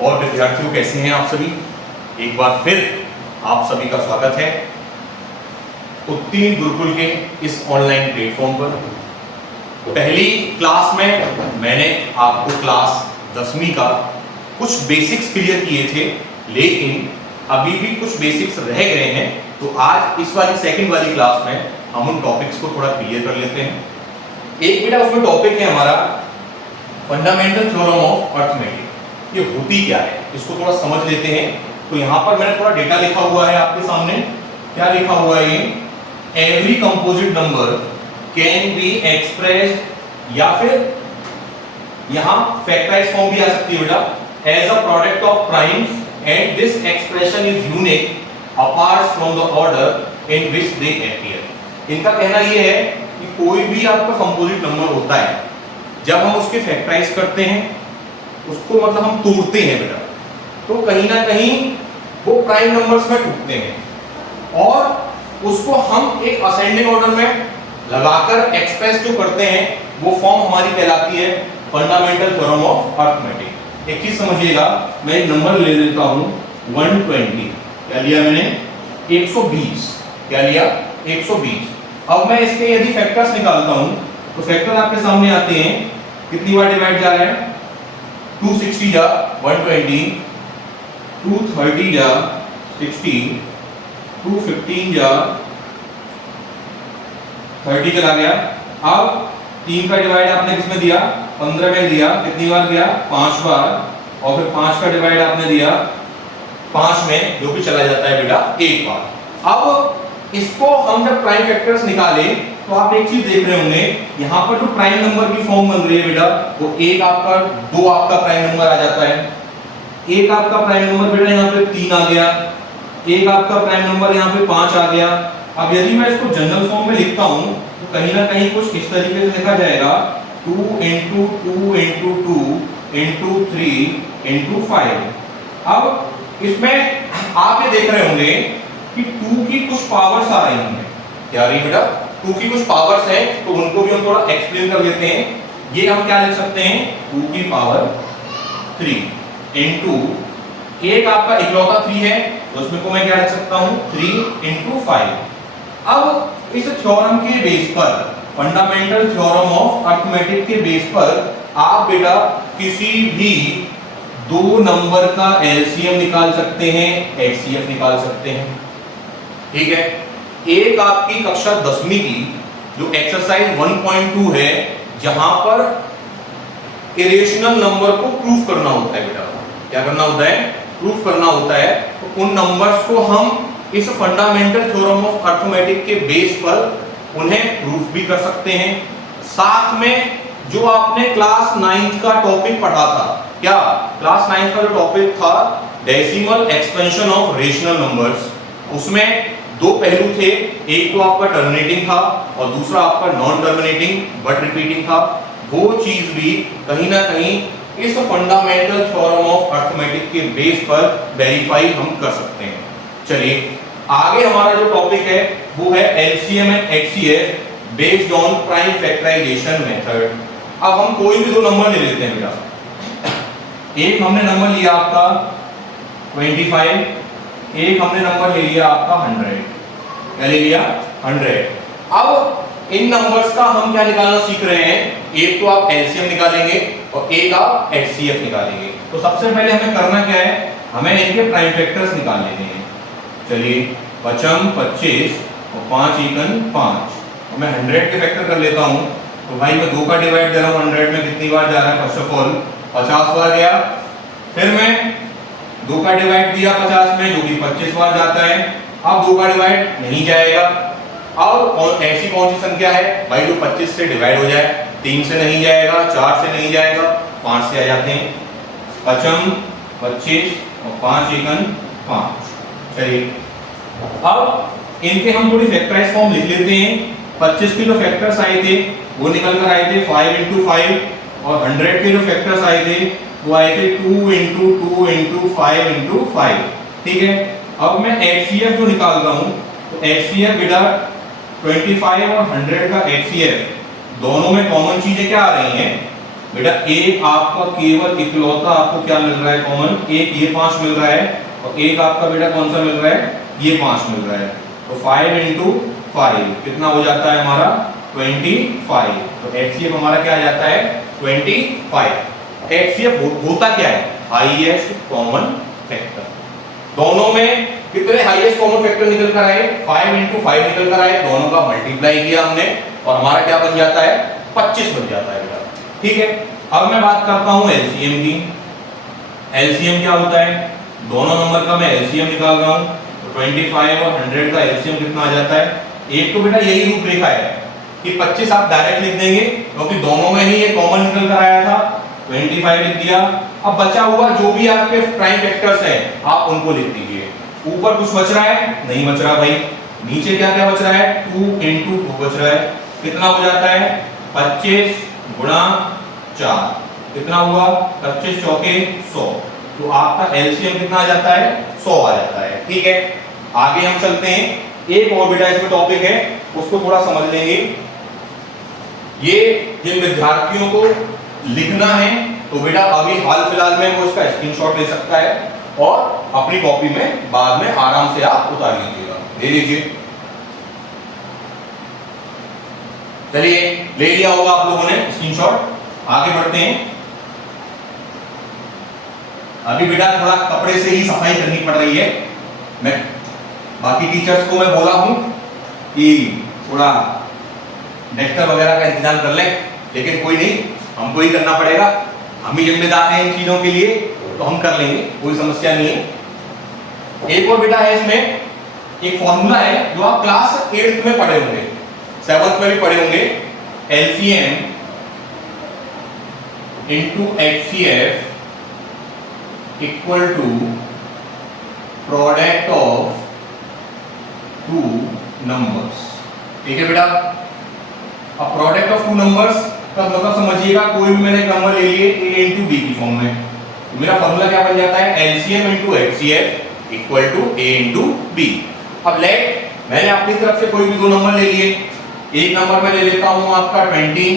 और विद्यार्थियों कैसे हैं आप सभी। एक बार फिर आप सभी का स्वागत है उत्तीर्ण गुरुकुल के इस ऑनलाइन प्लेटफॉर्म पर। पहली क्लास में मैंने आपको क्लास 10वीं का कुछ बेसिक्स क्लियर किए थे, लेकिन अभी भी कुछ बेसिक्स रह गए हैं। तो आज इस वाली सेकंड वाली क्लास में हम उन टॉपिक्स को थोड़ा क्लियर कर लेते हैं। एक बेटा उसमें टॉपिक है हमारा फंडामेंटल थ्योरम ऑफ अर्थमेटिक। ये होती क्या है इसको थोड़ा समझ लेते हैं। तो यहाँ पर मैंने थोड़ा डेटा लिखा हुआ है आपके सामने। क्या लिखा हुआ है ये? Every composite number can be expressed, या फिर यहाँ फैक्टराइज फॉर्म भी आ सकती है बेटा, as a product of primes and this expression is unique apart from the order in which they appear. इनका कहना यह है कि कोई भी आपका कंपोजिट नंबर होता है, जब हम उसके फैक्टराइज करते हैं, उसको मतलब हम तोड़ते हैं बेटा, तो कहीं ना कहीं वो प्राइम नंबर्स में टूटते हैं और उसको हम एक असेंडिंग ऑर्डर में लगाकर एक्सप्रेस जो करते हैं वो फॉर्म हमारी कहलाती है फंडामेंटल थ्योरम ऑफ अर्थमेटिक। एक चीज समझिएगा, मैं एक नंबर ले लेता हूं 120। क्या लिया मैंने? 120। क्या लिया? 120। अब मैं इसके यदि फैक्टर्स निकालता हूं तो फैक्टर आपके सामने आते हैं। कितनी बार डिवाइड जा रहे हैं? 260 जा 120, 230 जा 60, 215 जा 30 चला गया। अब 3 का डिवाइड आपने किसमें दिया? 15 में दिया। कितनी बार दिया? 5 बार। और फिर 5 का डिवाइड आपने दिया 5 में, जो भी चला जाता है बेटा 1 बार। अब इसको हम जब प्राइम फैक्टर्स निकाले तो आप एक चीज देख रहे होंगे, यहाँ पर जो प्राइम नंबर की फॉर्म बन रही है बेटा, वो 1 आपका 2 आपका प्राइम नंबर आ जाता है। 1 आपका प्राइम नंबर बेटा यहाँ पे 3 आ गया। 1 आपका प्राइम नंबर यहाँ पे 5 आ गया। अब यदि मैं इसको जनरल फॉर्म में लिखता हूँ तो कहीं ना कहीं कुछ इस तरीके से लिखा जाएगा 2 into 2 into 2 into 3 into 5। अब इसमें आप ये देख रहे होंगे कि 2 की कुछ पावर्स आ रही हैं। क्या आ रही है बेटा? 2 की कुछ पावर्स हैं, तो उनको भी हम थोड़ा एक्सप्लेन कर लेते हैं। ये हम क्या लिख सकते हैं? 2 की पावर 3 into, एक आपका इकलौता 3 है तो उसमें को मैं क्या लिख सकता हूं? 3 into 5। अब इस थ्योरम के बेस पर, फंडामेंटल थ्योरम ऑफ अर्थमेटिक के बेस पर आप बेटा किसी भी दो नंबर का एलसीएम निकाल सकते हैं, एचसीएफ निकाल सकते हैं। ठीक है। एक आपकी कक्षा 10वीं की जो एक्सरसाइज 1.2 है, जहां पर इरेशनल नंबर को प्रूफ करना होता है बेटा। क्या करना होता है? प्रूफ करना होता है। तो उन नंबर्स को हम इस फंडामेंटल थ्योरम ऑफ अर्थमेटिक के बेस पर उन्हें प्रूफ भी कर सकते हैं। साथ में जो आपने क्लास 9th का टॉपिक पढ़ा था, क्या क्लास 9th का जो टॉपिक था decimal expansion of rational numbers, उसमें दो पहलू थे। एक तो आपका टर्मिनेटिंग था और दूसरा आपका नॉन टर्मिनेटिंग बट रिपीटिंग था। वो चीज भी कहीं ना कहीं इस फंडामेंटल थ्योरम ऑफ अर्थमेटिक के बेस पर वेरीफाई हम कर सकते हैं। चलिए आगे हमारा जो टॉपिक है वो है LCM and HCF based on prime factorization method. अब हम कोई भी दो नंबर ले लेते हैं बेटा। एक हमने नंबर लिया आपका 25, एक हमने नंबर ले लिया आपका 100। क्या ले लिया? 100। अब इन नंबर्स का हम क्या निकालना सीख रहे हैं? एक तो आप एलसीएम निकालेंगे और एक आप एचसीएफ निकालेंगे। तो सबसे पहले हमें करना क्या है? हमें इनके प्राइम फैक्टर्स निकाल लेने हैं। चलिए 55 25 और 5 एकन 5। और मैं 100 के फैक्टर कर लेता हूं। तो भाई मैं 2 का डिवाइड दे रहा हूं 100 में, कितनी बार जा रहा है? फर्स्ट ऑफ ऑल 50 बार गया। फिर मैं 2 का डिवाइड दिया 50 में, जो कि 25 बार जाता है। अब 2 का डिवाइड नहीं जाएगा। और ऐसी कौन सी संख्या है भाई जो 25 से डिवाइड हो जाए? 3 से नहीं जाएगा, 4 से नहीं जाएगा, 5 से आ जाते हैं। 55 25 और 5 एकन 5। चलिए अब इनके हम थोड़ी फैक्टराइज फॉर्म लिख लेते हैं। 25 के जो फैक्टर्स आए थे वो निकल कर आए थे 5 into 5, और 100 के जो फैक्टर्स आए थे वो आए थे 2 into 2 into 5 into 5। ठीक है। अब मैं एचसीएफ जो निकाल रहा हूं, तो एचसीएफ बेटा 25 और 100 का एचसीएफ दोनों में कॉमन चीजें क्या आ रही हैं? बेटा एक आपका केवल इकलौता आपको क्या मिल रहा है कॉमन, एक ये 5 मिल रहा है और एक आपका बेटा कौन सा मिल रहा है, ये 5 मिल रहा है। तो 5 into 5 कितना हो जाता है हमारा 25। तो HCF हमारा क्या आ जाता है 25। HCF होता क्या है, हाईएस्ट कॉमन फैक्टर। दोनों में कितने हाईएस्ट कॉमन फैक्टर निकल कर आए, 5 into 5 निकल कर आए, दोनों का मल्टीप्लाई किया हमने और हमारा क्या बन जाता है 25 बन जाता है बेटा। ठीक है, अब मैं बात करता हूं एलसीएम की। एलसीएम क्या होता है, दोनों नंबर का मैं एलसीएम निकाल रहा हूं, तो 25 और 100 का एलसीएम कितना आ जाता है। एक तो बेटा यही रूपरेखा है कि 25 आप डायरेक्ट लिख देंगे क्योंकि दोनों में ही ये कॉमन निकल कर आया था, 25 लिख दिया। अब बचा हुआ जो भी आपके प्राइम फैक्टर्स हैं आप उनको लिख दीजिए। ऊपर कुछ बच रहा है, नहीं बच रहा भाई। नीचे क्या क्या बच रहा है, 2 into 2 बच रहा है। कितना हो जाता है 25 गुणा 4, कितना हुआ 25 चौके 100। तो आपका एलसीएम कितना आ जाता है 100 आ जाता है। ठीक है, आगे हम चलते हैं। एक और बेटा इसमें टॉपिक है उसको थोड़ा समझ लेंगे। ये जिन विद्यार्थियों को लिखना है तो बेटा अभी हाल फिलहाल में वो इसका स्क्रीनशॉट ले सकता है और अपनी कॉपी में बाद में आराम से आप उतार लीजिएगा, ले लीजिए। चलिए ले लिया होगा आप लोगों ने स्क्रीनशॉट, आगे बढ़ते हैं। अभी बेटा थोड़ा कपड़े से ही सफाई करनी पड़ रही है। मैं बाकी टीचर्स को मैं बोला हूं कि थोड़ा डेस्टर वगैरह का इंतजाम कर लें, लेकिन कोई नहीं, हमको ही करना पड़ेगा। हम ही जिम्मेदार हैं इन चीजों के लिए, तो हम कर लेंगे, कोई समस्या नहीं है। एक और बेटा है इसमें एक फॉर्मूला है जो आप क्लास 8th में पढ़े होंगे, 7th में भी पढ़े होंगे। LCM into HCF equal to product of 2 numbers. ठीक है बेटा, अब प्रोडक्ट ऑफ 2 नंबर्स का मतलब समझिएगा, कोई भी मैंने नंबर ले लिए a into b की फॉर्म में, तो मेरा फॉर्मूला क्या बन जाता है LCM into HCF equal to a into b। अब लेट मैंने अपनी तरफ से कोई भी 2 नंबर ले लिए। एक नंबर में ले लेता हूं आपका 20,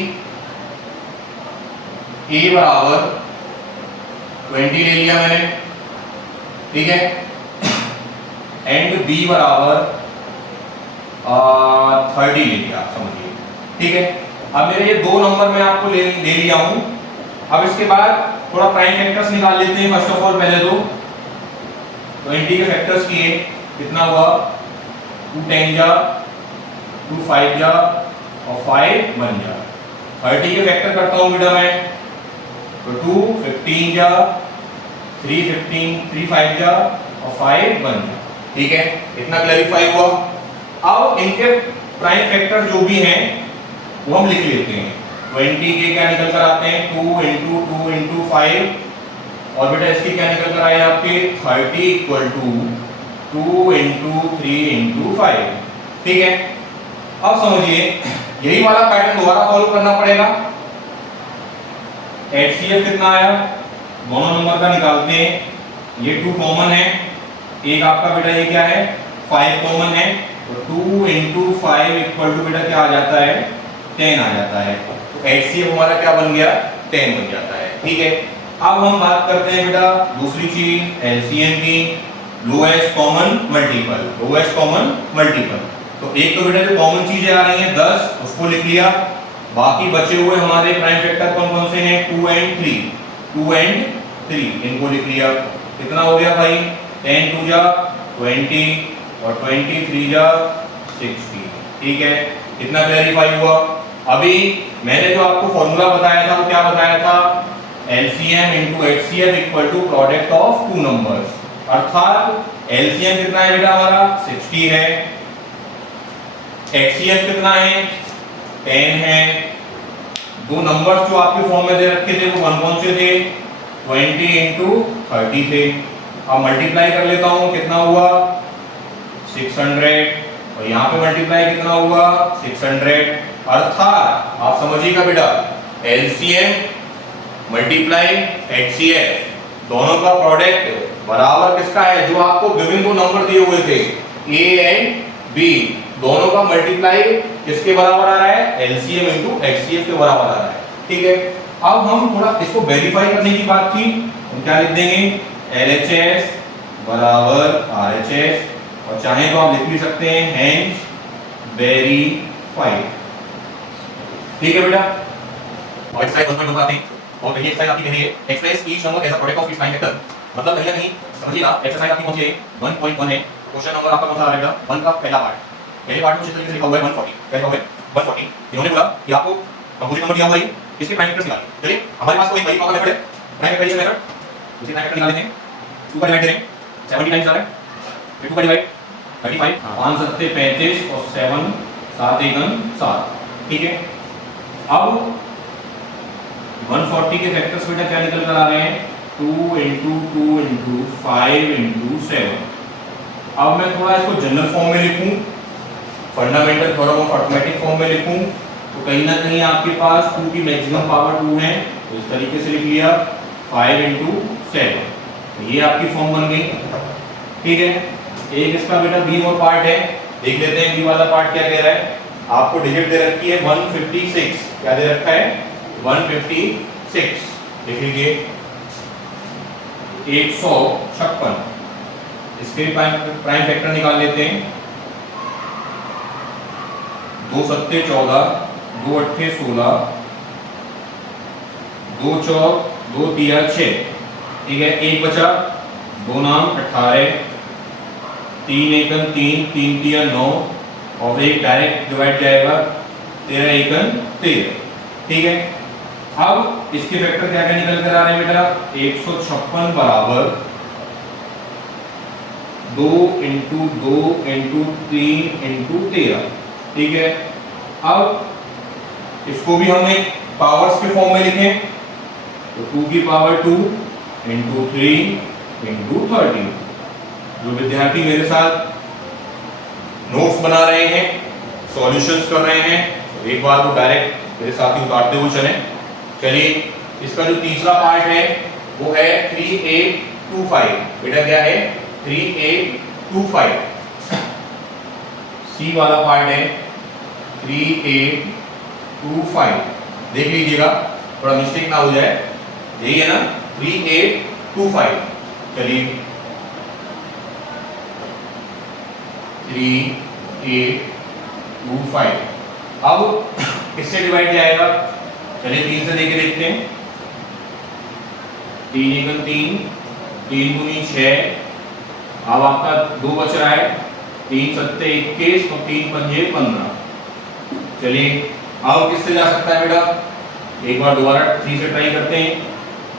a बराबर 20 ले लिया मैंने, ठीक है, एंड b बराबर 30 ले लिया, समझिए। ठीक है, अब मेरे ये 2 नंबर मैं आपको ले लिया हूं। अब इसके बाद थोड़ा प्राइम फैक्टर्स निकाल लेते हैं। फर्स्ट ऑफ ऑल पहले तो 20 के फैक्टर्स किए, कितना हुआ 2 10 जा, 2 5 जा और 5 बन जा। 30 के फैक्टर करता हूं बेटा मैं, तो 2 15 जा, 3 15, 3 5 जा और 5 बन जा। ठीक है, इतना क्लैरिफाई हुआ। अब इनके प्राइम फैक्टर जो भी हैं वो हम लिख लेते हैं। 20 के क्या निकल कर आते हैं 2 into 2 into 5 और बेटा इसके क्या निकल कर आए आपके 30 इक्वल टू 2 into 3 into 5। ठीक है, अब समझिए यही वाला पैटर्न दोबारा फॉलो करना पड़ेगा। HCF कितना आया, दोनों नंबर का निकालते हैं। ये 2 कॉमन है, एक आपका बेटा ये क्या है 5 कॉमन है, तो 2 into 5 इक्वल टू बेटा क्या आ जाता है 10 आ जाता है। तो HCF हमारा क्या बन गया 10 बन जाता है। ठीक है, अब हम बात करते हैं बेटा दूसरी चीज LCM की, lowest common multiple. Lowest common multiple, तो एक तो बेटा जो कॉमन चीजें आ रही हैं 10, उसको लिख लिया। बाकी बचे हुए हमारे प्राइम फैक्टर कौन कौन से हैं 2 and 3, 2 and 3 इनको लिख लिया। कितना हो गया भाई 10 2 जा 20 और 23 जा 60। ठीक है, कितना क्लैरिफाई हुआ। अभी मैंने जो आपको फॉर्मूला बताया था वो क्या बताया था, LCM into HCF equal to product of 2 numbers. अर्थात LCM कितना है बेटा हमारा 60 है, HCF कितना है 10 है। 2 नंबर्स जो आपके फॉर्म में दे रखे थे वो कौन से थे 20 into 30 थे। अब मल्टीप्लाई कर लेता हूं, कितना हुआ 600 और यहाँ पे मल्टीप्लाई कितना हुआ 600। अर्थात आप समझिएगा बेटा LCM मल्टीप्लाई HCF दोनों का प्रोडक्ट बराबर किसका है, जो आपको गिवन 2 नंबर दिए हुए थे A एंड B, दोनों का मल्टीप्लाई किसके बराबर आ रहा है LCM into HCF के बराबर आ रहा है। ठीक है, अब हम थोड़ा इसको वेरीफाई करने की बात थी, हम क्या लिख देंगे, LHS बराबर RHS, और चाहे तो आप लिख भी सकते हैं हेंस वेरीफाइड। ठीक है बेटा, और एक्सरसाइज 1.1 पर आते हैं। और ये एक्सरसाइज आपकी कह रही है express each number as a product of its prime factor. मतलब कहीं ना कहीं समझिएगा, एक्सरसाइज आपकी कौन सी है, 1.1 है। क्वेश्चन नंबर आपका कौन सा आ रहा है, 1 का पहला पार्ट। पहले पार्ट में इस तरीके से लिखा हुआ है 140, क्या लिखा हुआ है 140। इन्होंने बोला कि आपको कंपोजिट नंबर दिया हुआ है, इसके प्राइम फैक्टर निकालिए। चलिए हमारे पास कोई वही वाला मेथड है, प्राइम फैक्टराइजेशन मेथड, उसी प्राइम फैक्टर निकाल लेते हैं। 2 का डिवाइड करें, 70 टाइम्स आ रहा है, फिर 2 का डिवाइड 35, 5 सत्ते 35 और 7 7 एकम 7। ठीक है, अब 140 के फैक्टर्स बेटा क्या निकल कर आ रहे हैं, 2 into 2 into 5 into 7। अब मैं थोड़ा इसको जनरल फॉर्म में लिखूं, fundamental theorem of arithmetic form में लिखूं, तो कहीं ना कहीं आपके पास 2 की मैक्सिमम पावर 2 है, तो इस तरीके से लिख लिया 5 into 7, तो ये आपकी फॉर्म बन गई। ठीक है, एक इसका बेटा बी और पार्ट है, देख लेते हैं बी वाला पार्ट क्या कह रहा है। आपको डिजिट दे रखी है 156, क्या दे रखा है 156, लिख लीजिए 156। इसके प्राइम फैक्टर निकाल लेते हैं, 2 सत्ते 14, 2 अट्ठे 16, 2 चौक 2 तिया 6। ठीक है, एक बचा, 2 नाम 18, 3 एकन 3, 3 तिया 9, और एक डायरेक्ट डिवाइड जाएगा 13 एकन 13। ठीक है, अब इसके फैक्टर क्या क्या निकल कर आ रहे हैं बेटा, 156 बराबर 2 into 2 into 3 into 13। ठीक है, अब इसको भी हम एक पावर्स के फॉर्म में लिखें, तो 2 की पावर 2 into 3 into 13। जो विद्यार्थी मेरे साथ नोट्स बना रहे हैं, सॉल्यूशंस कर रहे हैं, तो एक बार वो डायरेक्ट मेरे साथ ही उतारते हुए चलें। चलिए, इसका जो तीसरा पार्ट है वो है 3825। बेटा क्या है 3825, सी वाला पार्ट है 3825। देख लीजिएगा थोड़ा मिस्टेक ना हो जाए, यही है ना 3825। चलिए 3825, अब किससे डिवाइड जाएगा, चलिए 3 से देके देखते हैं। 3 एकम 3, 3 दूनी 6, अब आपका 2 बच रहा है, 3 सत्ते 21 और 3 पंजे 15। चलिए अब किससे जा सकता है बेटा, एक बार दोबारा 3 से ट्राई करते हैं।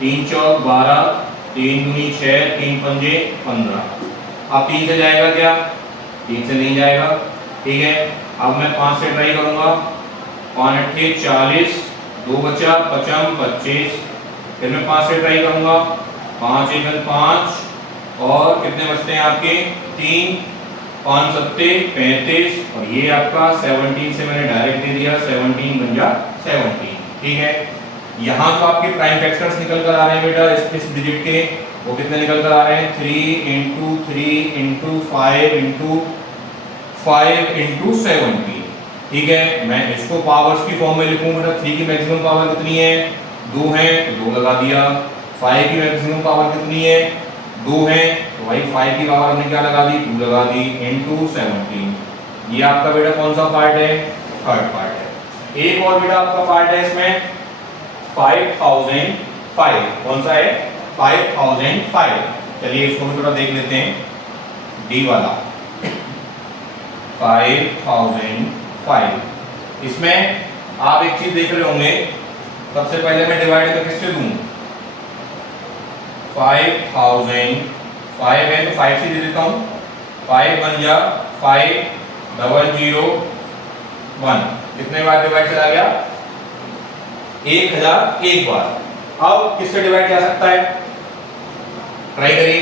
3 चौक 12, 3 दूनी 6, 3 पंजे 15। अब 3 से जाएगा क्या, 3 से नहीं जाएगा। ठीक है, अब मैं 5 से ट्राई करूंगा, 5 अट्ठे 40, 2 बचा 55 25, फिर मैं 5 से ट्राई करूंगा, 5 एकम 5, और कितने बचते हैं आपके 3, 5 सत्ते 35, और ये आपका 17 से मैंने डायरेक्ट दे दिया, 17 बन जा 17। ठीक है, यहाँ तो आपके प्राइम फैक्टर्स निकल कर आ रहे हैं बेटा, इस डिजिट के वो कितने निकल कर आ रहे हैं, 3 into 3 into 5 into 5 into 17। ठीक है, मैं इसको पावर्स की फॉर्म में लिखूं बेटा, 3 की मैक्सिमम पावर कितनी है 2 है, तो 2 लगा दिया। 5 की मैक्सिमम पावर कितनी है 2 है, तो भाई 5 की पावर हमने क्या लगा दी 2 लगा दी, into 17। ये आपका बेटा कौन सा पार्ट है, थर्ड पार्ट है। एक और बेटा आपका पार्ट है इसमें 5005, कौन सा है 5005। चलिए इसको भी थोड़ा देख लेते हैं, डी वाला 5005। इसमें आप एक चीज देख रहे होंगे, सबसे पहले मैं डिवाइड तो किससे दूं, 5000, 5 है तो 5 से दे देता हूं, 5 बन जा 5001। कितने बार डिवाइड चला गया 1001 बार। अब किससे डिवाइड जा सकता है, ट्राई करिए,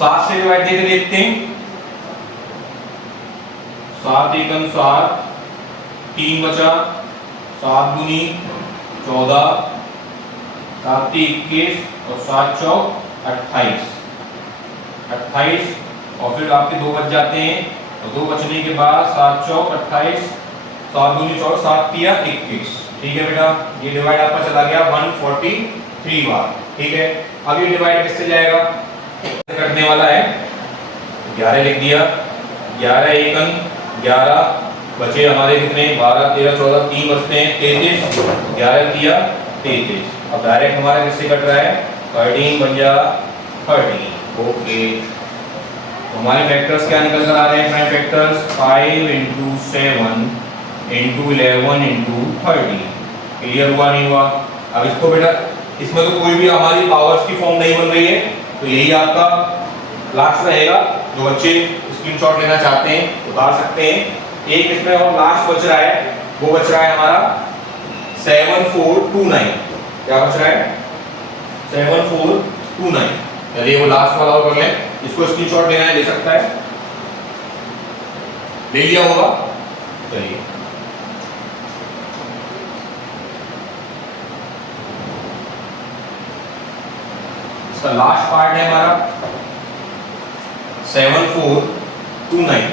7 से डिवाइड देके देखते हैं। 7 एकम 7, 3 बचा, 7 दूनी 14, 7 21 और 7 चौक 28, और फिर आपके 2 बच जाते हैं, और 2 बचने के बाद 7 चौक 28, 7 दूनी 14, 7 तिया 21। ठीक है बेटा, ये डिवाइड आपका चला गया 143 बार। ठीक है, अब ये डिवाइड किससे जाएगा, करने वाला है 11 लिख दिया, 11 एकन 11, बचे हमारे कितने 12 13 14, 3 बचते हैं 33, 11 किया 33। अब डायरेक्ट हमारा किससे कट रहा है 13 बन जा 13। ओके, हमारे फैक्टर्स क्या निकल कर आ रहे हैं, प्राइम फैक्टर्स 5 × 7 × 11 × 30। क्लियर हुआ नहीं हुआ। अब इसको बेटा, इसमें तो कोई भी हमारी पावर्स की फॉर्म नहीं बन रही है, तो यही आपका लास्ट रहेगा। जो बच्चे स्क्रीनशॉट लेना चाहते हैं उतार सकते हैं। एक इसमें और लास्ट बच रहा है, वो बच रहा है हमारा 7429। क्या बच रहा है 7429। चलिए वो लास्ट वाला और कर लें, इसको स्क्रीनशॉट लेना है ले सकता है, ले लिया होगा। चलिए इसका लास्ट पार्ट है हमारा 7429।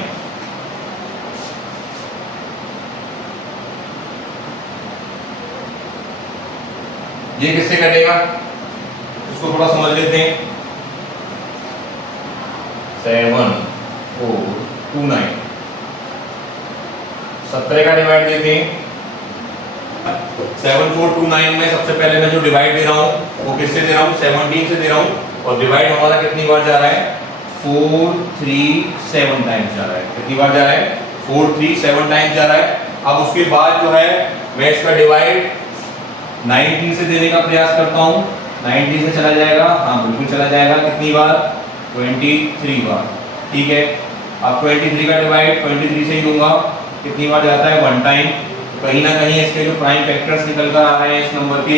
ये किससे कटेगा, इसको थोड़ा समझ लेते हैं। 7429 17 का डिवाइड देते हैं। 7429 में सबसे पहले मैं जो डिवाइड दे रहा हूं वो किससे दे रहा हूं 17 से दे रहा हूं, और डिवाइड हमारा कितनी बार जा रहा है 437 टाइम्स जा रहा है। कितनी बार जा रहा है 437 टाइम्स जा रहा है। अब उसके बाद जो है मैं इसका डिवाइड 19 से देने का प्रयास करता हूं। 19 से चला जाएगा, हाँ बिल्कुल चला जाएगा। कितनी बार 23 बार। ठीक है, अब 23 का डिवाइड 23 से ही दूंगा। कितनी बार जाता है 1 टाइम। कहीं ना कहीं इसके जो प्राइम फैक्टर्स निकल कर आ रहे हैं इस नंबर के,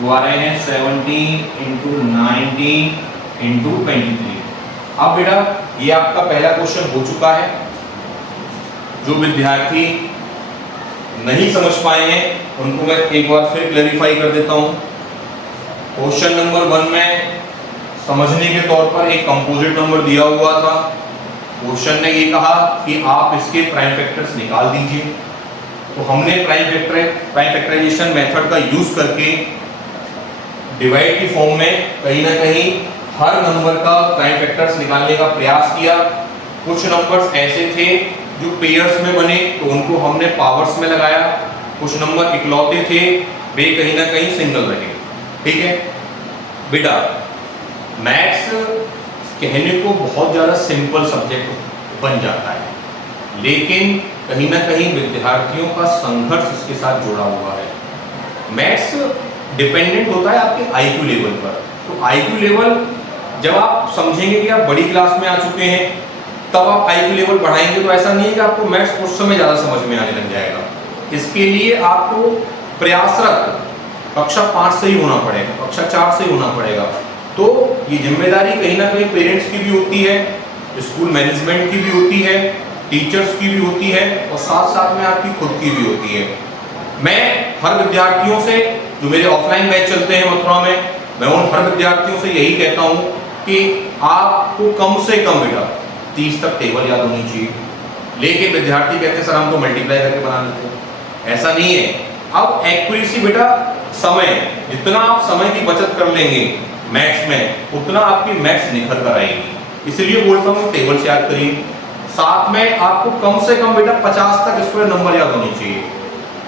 वो आ रहे हैं 70 × 90 × 23। अब बेटा ये आपका पहला क्वेश्चन हो चुका है। जो विद्यार्थी नहीं समझ पाए हैं उनको मैं एक बार फिर क्लैरिफाई कर देता हूं। क्वेश्चन नंबर 1 में समझने के तौर पर एक कंपोजिट नंबर दिया हुआ था। क्वेश्चन ने ये कहा कि आप इसके प्राइम फैक्टर्स निकाल दीजिए। तो हमने प्राइम फैक्टराइजेशन मेथड का यूज करके डिवाइड की फॉर्म में कहीं ना कहीं हर नंबर का प्राइम फैक्टर्स निकालने का प्रयास किया। कुछ नंबर्स ऐसे थे जो पेयर्स में बने तो उनको हमने पावर्स में लगाया। कुछ नंबर इकलौते थे, वे कहीं ना कहीं सिंगल रहे। ठीक है बेटा, मैथ्स कहने को बहुत ज़्यादा सिंपल सब्जेक्ट बन जाता है, लेकिन कहीं ना कहीं विद्यार्थियों का संघर्ष इसके साथ जुड़ा हुआ है। मैथ्स डिपेंडेंट होता है आपके आईक्यू लेवल पर। तो आईक्यू लेवल जब आप समझेंगे कि आप बड़ी क्लास में आ चुके हैं तब आप आईक्यू लेवल बढ़ाएंगे, तो ऐसा नहीं है कि आपको मैथ्स उस समय ज़्यादा समझ में आने लग जाएगा। इसके लिए आपको प्रयासरत कक्षा 5 से ही होना पड़ेगा, कक्षा 4 से ही होना पड़ेगा। तो ये जिम्मेदारी कहीं ना कहीं पेरेंट्स की भी होती है, स्कूल मैनेजमेंट की भी होती है, टीचर्स की भी होती है, और साथ साथ में आपकी खुद की भी होती है। मैं हर विद्यार्थियों से, जो मेरे ऑफलाइन बैच चलते हैं मथुरा में, मैं उन हर विद्यार्थियों से यही कहता हूं कि आपको कम से कम बेटा 30 तक टेबल याद होनी चाहिए। लेकिन विद्यार्थी कहते हैं सर हम तो मल्टीप्लाई करके बना लेते हैं। ऐसा नहीं है। अब एक्यूरेसी बेटा, समय, जितना आप समय की बचत कर लेंगे मैथ्स में उतना आपकी मैथ्स निखर कर आएगी। इसलिए बोलता हूँ टेबल से याद करिए। साथ में आपको कम से कम बेटा 50 तक स्क्वायर नंबर याद होने चाहिए,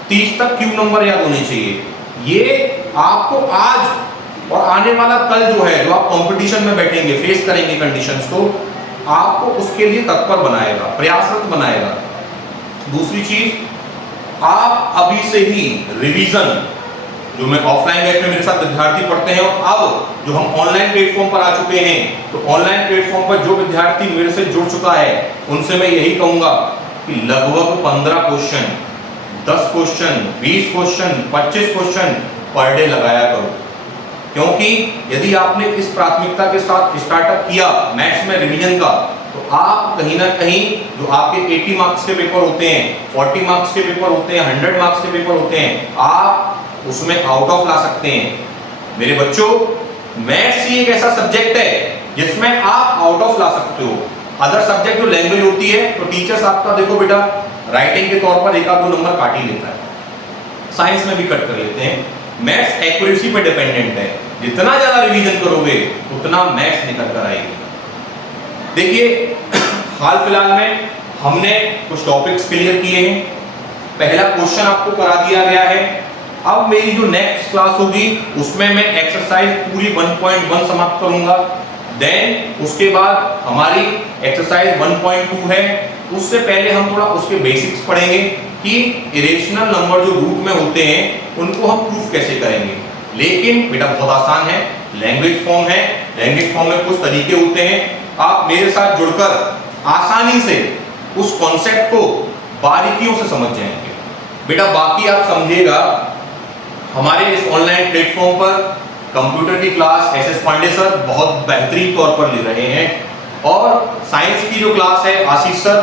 30 तक क्यूब नंबर याद होने चाहिए। ये आपको आज और आने वाला कल जो है, जो आप कंपटीशन में बैठेंगे, फेस करेंगे कंडीशंस को, आपको उसके लिए तत्पर बनाएगा, प्रयासरत बनाएगा। दूसरी चीज, आप अभी से ही रिवीजन, जो मैं ऑफलाइन बैच में मेरे साथ विद्यार्थी पढ़ते हैं और अब जो हम ऑनलाइन प्लेटफॉर्म पर आ चुके हैं, तो ऑनलाइन प्लेटफॉर्म पर जो विद्यार्थी मेरे से जुड़ चुका है उनसे मैं यही कहूंगा कि लगभग 15 question, 10 question, 20 question, 25 question per day लगाया करो। क्योंकि यदि आपने इस प्राथमिकता के साथ स्टार्टअप किया मैथ्स में रिवीजन का, तो आप कहीं ना कहीं जो आपके 80 मार्क्स के पेपर होते हैं, 40 मार्क्स के पेपर होते हैं, 100 मार्क्स के पेपर होते हैं, आप उसमें आउट ऑफ ला सकते हैं। मेरे बच्चों, मैथ्स ही एक ऐसा सब्जेक्ट है जिसमें आप आउट ऑफ ला सकते हो। अदर सब्जेक्ट जो लैंग्वेज होती है, तो टीचर्स आपका देखो बेटा राइटिंग के तौर पर 1 आध 2 नंबर काट ही लेता है। साइंस में भी कट कर लेते हैं। मैथ्स एक्यूरेसी पे डिपेंडेंट है, जितना ज्यादा रिवीजन करोगे उतना मैथ्स निकल कर आएगी। देखिए हाल फिलहाल में हमने कुछ टॉपिक्स क्लियर किए हैं, पहला क्वेश्चन आपको करा दिया गया है। अब मेरी जो नेक्स्ट क्लास होगी उसमें मैं एक्सरसाइज पूरी 1.1 समाप्त करूंगा। देन उसके बाद हमारी एक्सरसाइज 1.2 है, उससे पहले हम थोड़ा उसके बेसिक्स पढ़ेंगे कि इरेशनल नंबर जो रूट में होते हैं उनको हम प्रूफ कैसे करेंगे। लेकिन बेटा बहुत आसान है, लैंग्वेज फॉर्म है, लैंग्वेज फॉर्म में कुछ तरीके होते हैं, आप मेरे साथ जुड़कर आसानी से उस कॉन्सेप्ट को बारीकियों से समझ जाएंगे। बेटा बाकी आप समझिएगा, हमारे इस ऑनलाइन प्लेटफॉर्म पर कंप्यूटर की क्लास एसएस पांडे सर बहुत बेहतरीन तौर पर ले रहे हैं, और साइंस की जो क्लास है आशीष सर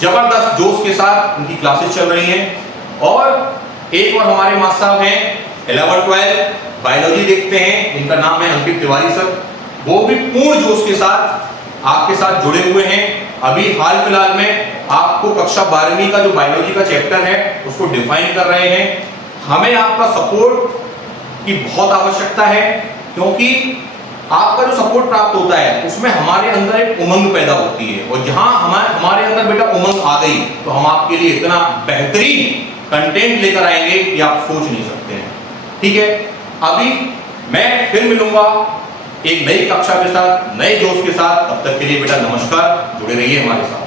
जबरदस्त जोश के साथ उनकी क्लासेस चल रही हैं। और एक और हमारे मास्टर साहब हैं 11-12 बायोलॉजी देखते हैं, इनका नाम है अंकित तिवारी सर, वो भी पूर्ण जोश के साथ आपके साथ जुड़े हुए हैं। अभी हाल फिलहाल में आपको कक्षा 12वीं का जो बायोलॉजी का चैप्टर है उसको डिफाइन कर रहे हैं। हमें आपका सपोर्ट की बहुत आवश्यकता है, क्योंकि आपका जो सपोर्ट प्राप्त होता है उसमें हमारे अंदर एक उमंग पैदा होती है, और जहां हमारे अंदर बेटा उमंग आ गई तो हम आपके लिए इतना बेहतरीन कंटेंट लेकर आएंगे कि आप सोच नहीं सकते हैं। ठीक है, अभी मैं फिर मिलूंगा एक नई कक्षा के साथ, नए जोश के साथ। तब तक के लिए बेटा नमस्कार, जुड़े रहिए हमारे साथ।